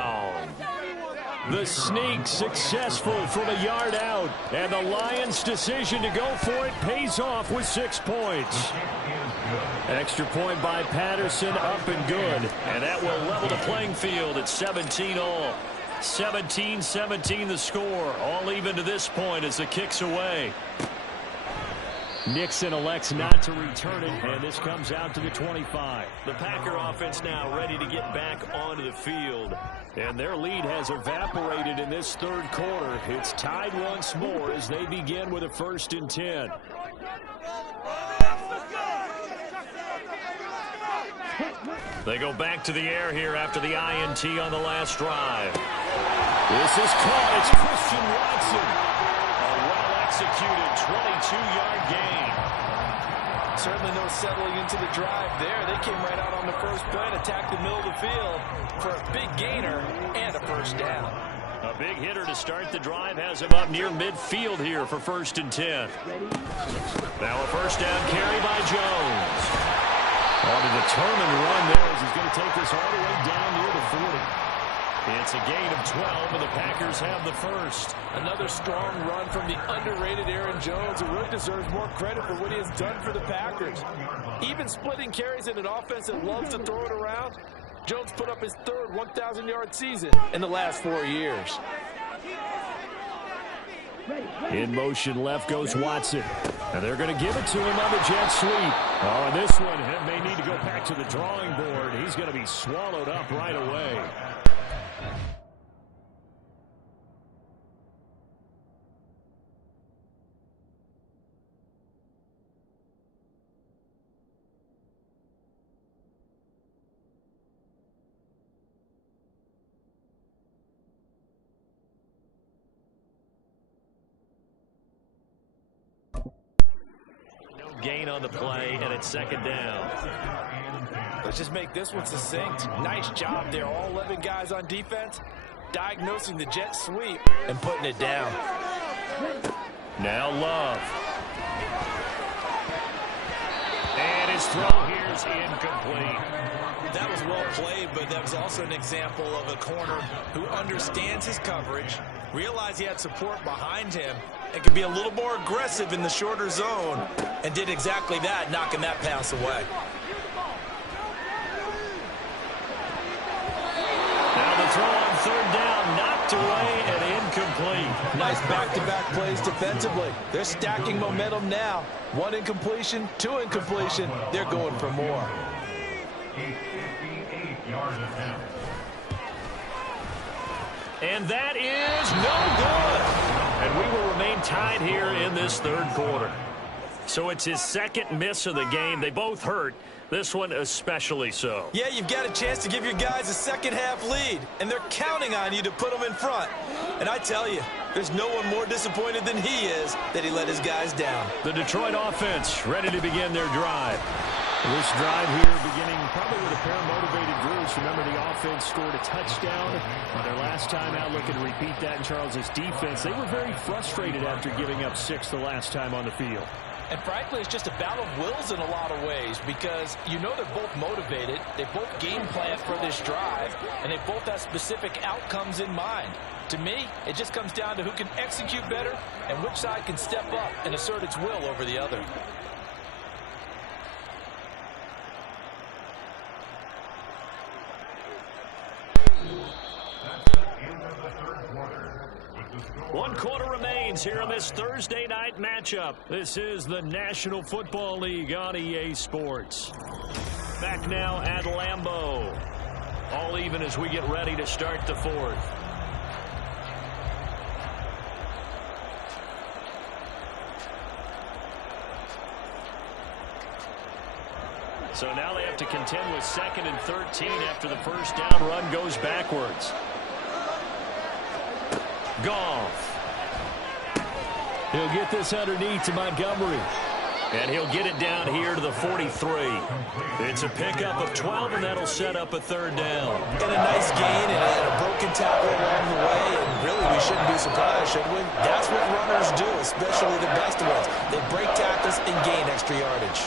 The sneak successful from a yard out. And the Lions' decision to go for it pays off with 6 points. Extra point by Patterson, up and good. And that will level the playing field at 17-all. 17-17 the score. All even to this point as the kick's away. Nixon elects not to return it, and this comes out to the 25. The Packer offense now ready to get back onto the field. And their lead has evaporated in this 3rd quarter. It's tied once more as they begin with a 1st and 10. They go back to the air here after the INT on the last drive. This is caught. It's Christian Watson. A well-executed 22-yard gain. Certainly no settling into the drive there. They came right out on the first play and attacked the middle of the field for a big gainer and a first down. A big hitter to start the drive has him up near midfield here for 1st and 10. Now a first down carry by Jones. On a determined run there as he's going to take this all the way down near the 40. It's a gain of 12, and the Packers have the first. Another strong run from the underrated Aaron Jones, who really deserves more credit for what he has done for the Packers. Even splitting carries in an offense that loves to throw it around, Jones put up his 3rd 1,000-yard season in the last 4 years. In motion left goes Watson. And they're going to give it to him on the jet sweep. Oh, and this one may need to go back to the drawing board. He's going to be swallowed up right away. Gain on the play, and it's second down. Let's just make this one succinct. Nice job there. All 11 guys on defense diagnosing the jet sweep and putting it down. Now Love. And his throw here is incomplete. That was well played, but that was also an example of a corner who understands his coverage, realized he had support behind him, and could be a little more aggressive in the shorter zone, and did exactly that, knocking that pass away. Now the throw on third down, knocked away and incomplete. Nice back-to-back plays defensively. They're stacking momentum now. 1 incompletion, 2 incompletion. They're going for more. 58-yard attempt. And that is no good. And we will remain tied here in this third quarter. So it's his second miss of the game. They both hurt. This one especially so. Yeah, you've got a chance to give your guys a second-half lead, and they're counting on you to put them in front. And I tell you, there's no one more disappointed than he is that he let his guys down. The Detroit offense ready to begin their drive. This drive here beginning probably with a pair of motivated Bruce. Remember, the offense scored a touchdown on their last time out. Looking to repeat that in Charles's defense. They were very frustrated after giving up 6 the last time on the field. And frankly, it's just a battle of wills in a lot of ways because you know they're both motivated. They both game plan for this drive, and they both have specific outcomes in mind. To me, it just comes down to who can execute better and which side can step up and assert its will over the other. One quarter remains here in this Thursday night matchup. This is the National Football League on EA Sports. Back now at Lambeau. All even as we get ready to start the fourth. So now they have to contend with 2nd and 13 after the first down run goes backwards. Goff. He'll get this underneath to Montgomery. And he'll get it down here to the 43. It's a pickup of 12, and that'll set up a third down. And a nice gain and a broken tackle along the way. And really, we shouldn't be surprised, should we? That's what runners do, especially the best ones. They break tackles and gain extra yardage.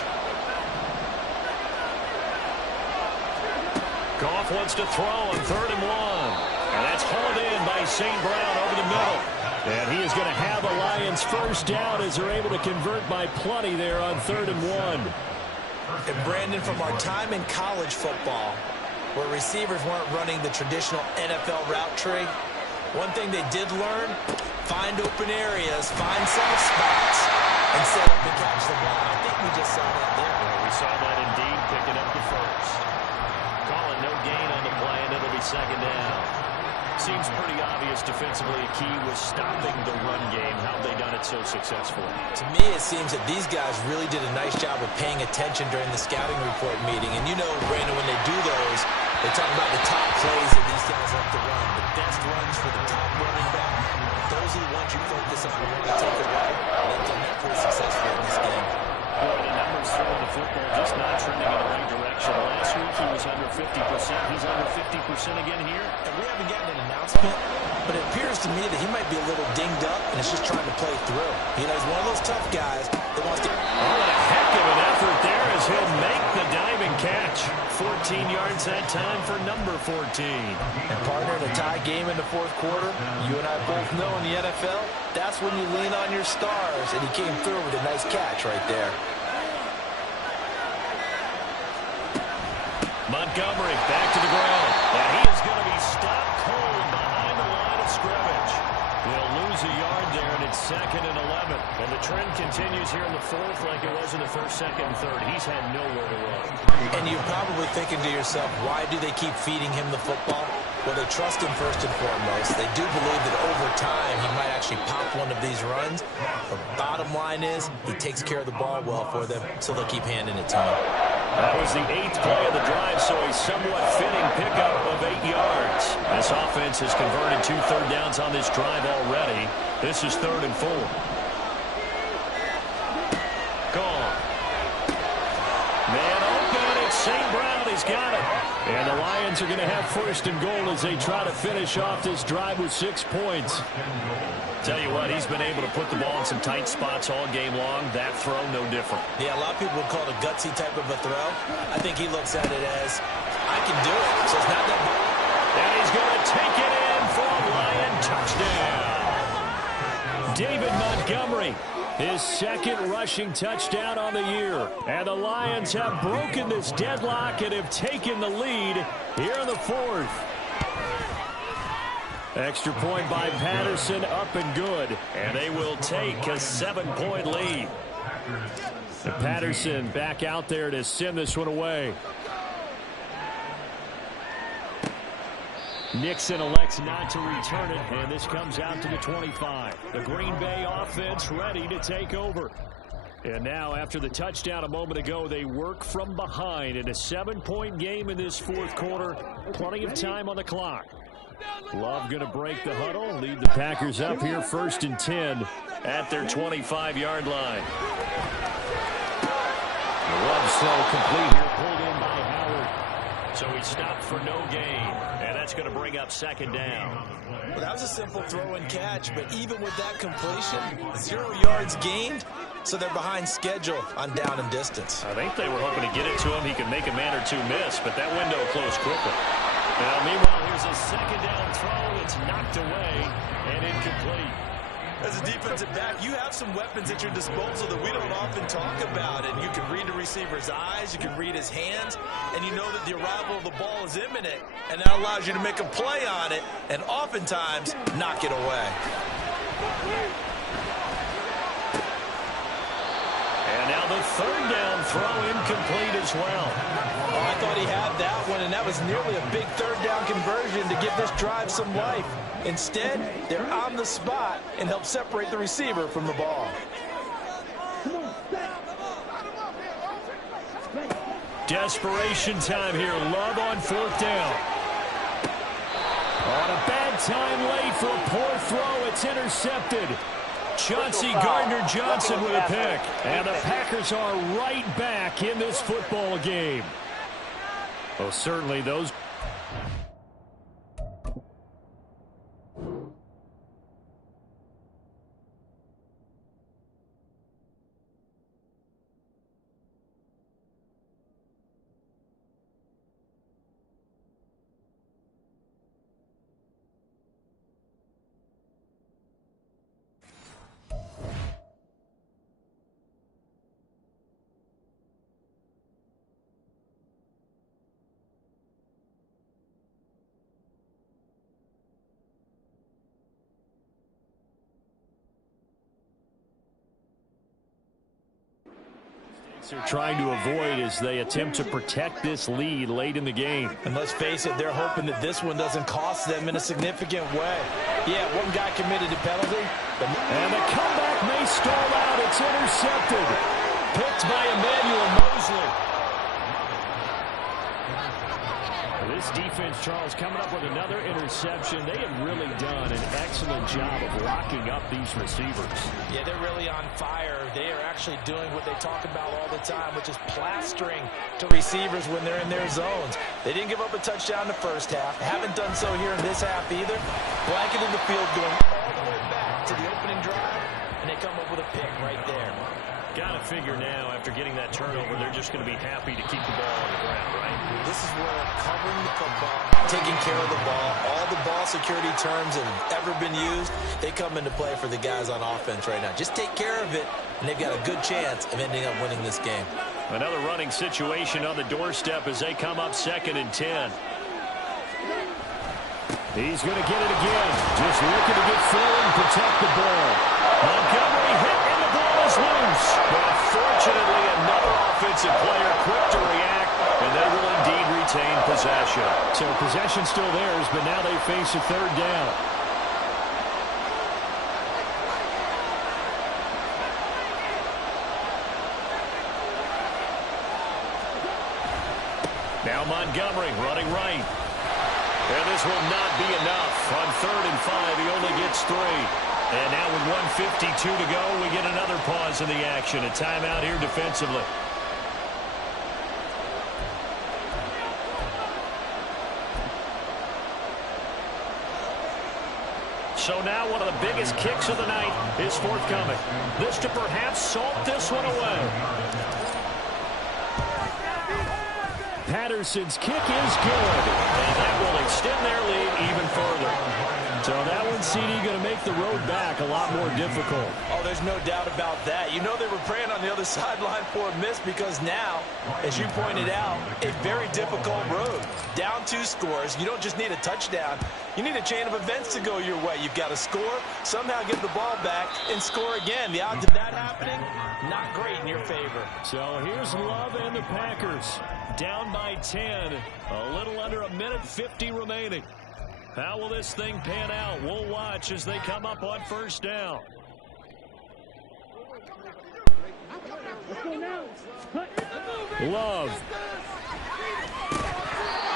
Goff wants to throw on 3rd and 1. And that's hauled in by St. Brown over the middle. And he is going to have a Lions first down as they're able to convert by plenty there on 3rd and 1. And Brandon, from our time in college football, where receivers weren't running the traditional NFL route tree, one thing they did learn, find open areas, find soft spots, and set up and catch the ball. I think we just saw that there. Well, we saw that indeed, picking up the first. Calling no gain on the play, and it'll be second down. Seems pretty obvious defensively a key was stopping the run game. How have they done it so successfully? To me, it seems that these guys really did a nice job of paying attention during the scouting report meeting. And you know, Brandon, when they do those, they talk about the top plays that these guys like to run, the best runs for the top running back. Those are the ones you focus on when you take away. They've done that pretty successfully in this game. Boy, the numbers throwing the football just not trending in the right direction. Last week he was under 50%. He's under 50% again here. And we haven't gotten an announcement, but it appears to me that he might be a little dinged up and is just trying to play through. You know, he's one of those tough guys that wants to... Oh, what a heck of an effort there as he'll make the diving catch. 14 yards that time for number 14. And partner, in a tie game in the fourth quarter, you and I both know in the NFL, that's when you lean on your stars, and he came through with a nice catch right there. Montgomery back to the ground. And he is going to be stopped cold behind the line of scrimmage. They'll lose a yard there, and it's 2nd and 11. And the trend continues here in the 4th like it was in the 1st, 2nd, and 3rd. He's had nowhere to run. And you're probably thinking to yourself, why do they keep feeding him the football? Well, they trust him first and foremost. They do believe that over time he might actually pop one of these runs. The bottom line is he takes care of the ball well for them, so they'll keep handing it to him. That was the 8th play of the drive, so a somewhat fitting pickup of 8 yards. This offense has converted 2 third downs on this drive already. This is 3rd and 4. Gone. Man open, it's St. Brown. He's got it. And the Lions are going to have 1st and goal as they try to finish off this drive with 6 points. Tell you what, he's been able to put the ball in some tight spots all game long. That throw, no different. Yeah, a lot of people would call it a gutsy type of a throw. I think he looks at it as, I can do it, so it's not that bad. And he's going to take it in for a Lion touchdown. David Montgomery, his 2nd rushing touchdown on the year. And the Lions have broken this deadlock and have taken the lead here in the 4th. Extra point by Patterson, up and good. And they will take a 7-point lead. And Patterson back out there to send this one away. Nixon elects not to return it, and this comes out to the 25. The Green Bay offense ready to take over. And now, after the touchdown a moment ago, they work from behind in a 7-point game in this 4th quarter. Plenty of time on the clock. Love going to break the huddle, lead the Packers up here 1st and 10 at their 25-yard line. Love so complete here, pulled in by Howard. So he stopped for no gain, and that's going to bring up 2nd down. Well, that was a simple throw and catch, but even with that completion, 0 yards gained, so they're behind schedule on down and distance. I think they were hoping to get it to him. He could make a man or two miss, but that window closed quickly. Now, meanwhile, here's a 2nd down throw. It's knocked away and incomplete. As a defensive back, you have some weapons at your disposal that we don't often talk about. And you can read the receiver's eyes, you can read his hands, and you know that the arrival of the ball is imminent. And that allows you to make a play on it and oftentimes knock it away. And now the 3rd down throw incomplete as well. Oh, I thought he had that one, and that was nearly a big 3rd down conversion to give this drive some life. Instead, they're on the spot and help separate the receiver from the ball. Desperation time here. Love on 4th down. On a bad time late for a poor throw. It's intercepted. Chauncey Gardner-Johnson with a pick. And the Packers are right back in this football game. Well, certainly those... they're trying to avoid as they attempt to protect this lead late in the game. And let's face it, they're hoping that this one doesn't cost them in a significant way. Yeah, one guy committed a penalty. And the comeback may stall out. It's intercepted. Picked by Emmanuel Mosley. This defense, Charles, coming up with another interception. They have really done an excellent job of locking up these receivers. Yeah, they're really on fire. They are actually doing what they talk about all the time, which is plastering to receivers when they're in their zones. They didn't give up a touchdown in the first half. Haven't done so here in this half either. Blanketed the field going all the way back to the opening drive, and they come up with a pick right there. Got to figure now, after getting that turnover, they're just going to be happy to keep the ball on the ground, right? This is where covering the football, taking care of the ball, all the ball security terms that have ever been used, they come into play for the guys on offense right now. Just take care of it, and they've got a good chance of ending up winning this game. Another running situation on the doorstep as they come up 2nd and 10. He's going to get it again. Just looking to get 4 and protect the ball. Montgomery hit, and the ball is loose. But fortunately, another offensive player quick to react, and they will indeed retain possession. So possession still theirs, but now they face a third down. Now Montgomery running right. And this will not be enough. On 3rd and 5, he only gets 3. And now with 1:52 to go, we get another pause in the action. A timeout here defensively. So now one of the biggest kicks of the night is forthcoming. This to perhaps salt this one away. Patterson's kick is good, and that will extend their lead even further. So that one, CD, going to make the road back a lot more difficult. Oh, there's no doubt about that. You know they were praying on the other sideline for a miss because now, as you pointed out, a very difficult road. Down 2 scores. You don't just need a touchdown. You need a chain of events to go your way. You've got to score, somehow get the ball back, and score again. The odds of that happening, not great in your favor. So here's Love and the Packers. Down by 10. A little under 1:50 remaining. How will this thing pan out? We'll watch as they come up on 1st down. Love.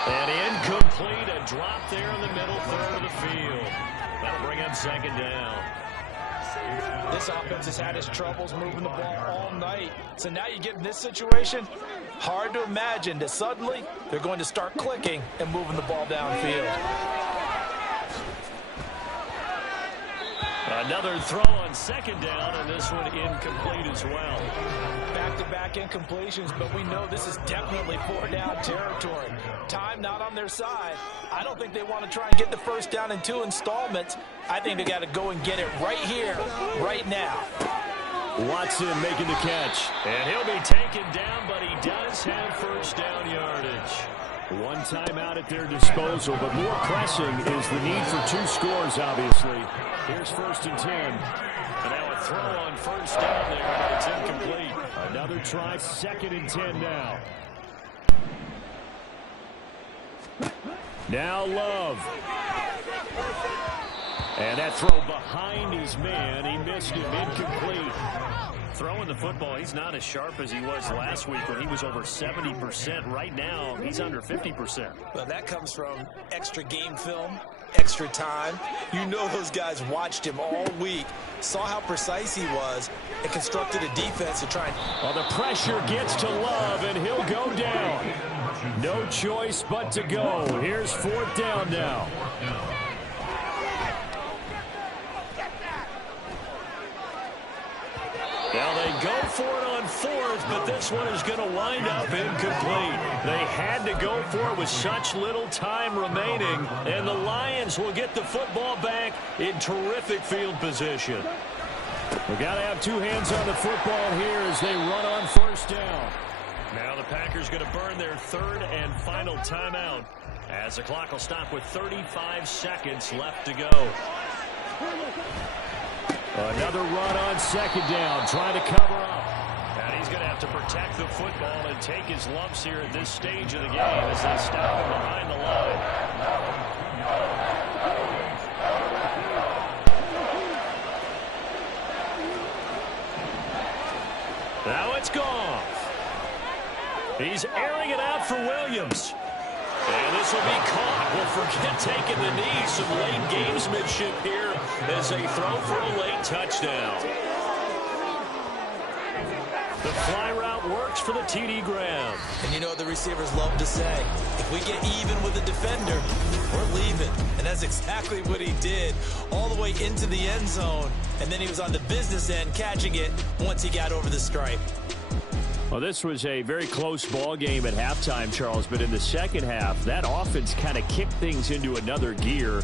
And incomplete. A drop there in the middle third of the field. That'll bring up 2nd down. This offense has had its troubles moving the ball all night. So now you get in this situation, hard to imagine that suddenly they're going to start clicking and moving the ball downfield. Another throw on 2nd down, and this one incomplete as well. Back-to-back incompletions, but we know this is definitely 4-down territory. Time not on their side. I don't think they want to try and get the 1st down in 2 installments. I think they got to go and get it right here, right now. Watson making the catch, and he'll be taken down, but he does have 1st down yardage. One timeout at their disposal, but more pressing is the need for 2 scores, obviously. Here's 1st and 10. And now a throw on 1st down there, but it's incomplete. Another try, 2nd and 10 now. Now Love. And that throw behind his man. He missed him, incomplete. Throwing the football, he's not as sharp as he was last week when he was over 70%. Right now, he's under 50%. Well, that comes from extra game film, extra time. You know those guys watched him all week, saw how precise he was, and constructed a defense to try and... Well, the pressure gets to Love, and he'll go down. No choice but to go. Here's 4th down now. Now they go for it on 4th, but this one is going to wind up incomplete. They had to go for it with such little time remaining, and the Lions will get the football back in terrific field position. We've got to have 2 hands on the football here as they run on 1st down. Now the Packers going to burn their 3rd and final timeout as the clock will stop with 35 seconds left to go. Another run on 2nd down, trying to cover up. And he's going to have to protect the football and take his lumps here at this stage of the game as they stop him behind the line. Now it's gone. He's airing it out for Williams. And this will be caught. Well, forget taking the knee. Some late gamesmanship here as they throw for a late touchdown. The fly route works for the TD Graham. And you know what the receivers love to say? If we get even with the defender, we're leaving. And that's exactly what he did, all the way into the end zone. And then he was on the business end catching it once he got over the stripe. Well, this was a very close ball game at halftime, Charles, but in the second half, that offense kind of kicked things into another gear.